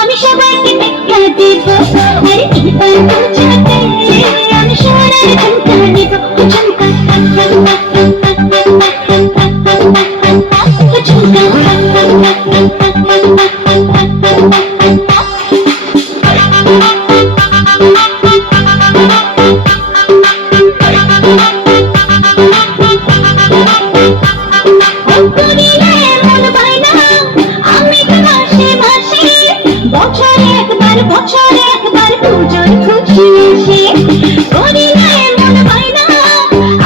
আমি সবাইকে দেখা দেব, আরে এবার পৌঁছাতে আমি সোনার ঝুমকা নেব, ঝুমকা বছরে একবার পুজোর খুশি আসে, করিলে মন হয় না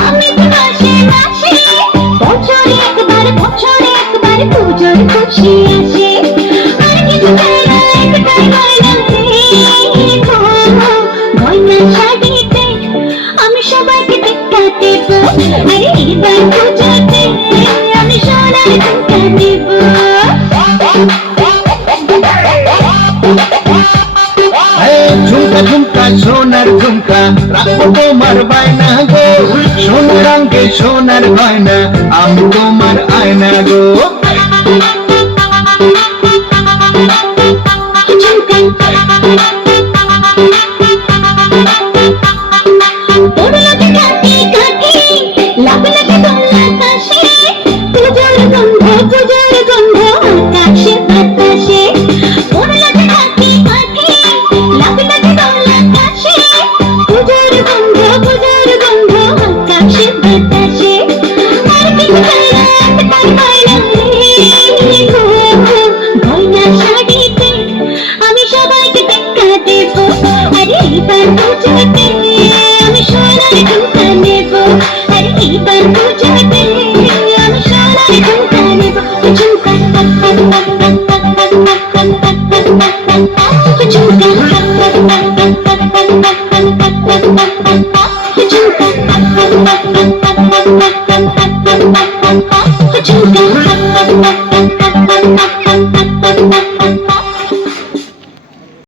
আমি তো মাসে মাসে, বছরে একবার পুজোর খুশি আসে। আর কিছু চাই না, একটাই গয়না গয়না শাড়িতে আমি সবাইকে দেখা দেব, আরে এবার পুজোতে আমি সোনার ঝুমকা দেব। ঝুমকা ঝুমকা সোনার ঝুমকা রাখবো তোমার বায়না গো, সোনার রঙে সোনার গয়না আমি তোমার আয়না গো। আমি সবাইকে দেখা দেব, আরে এবার পুজোতে আমি সোনার ঝুমকা নেব, আরে এবার পুজোতে আমি সোনার ঝুমকা নেব, ঝুমকা ঝুমকা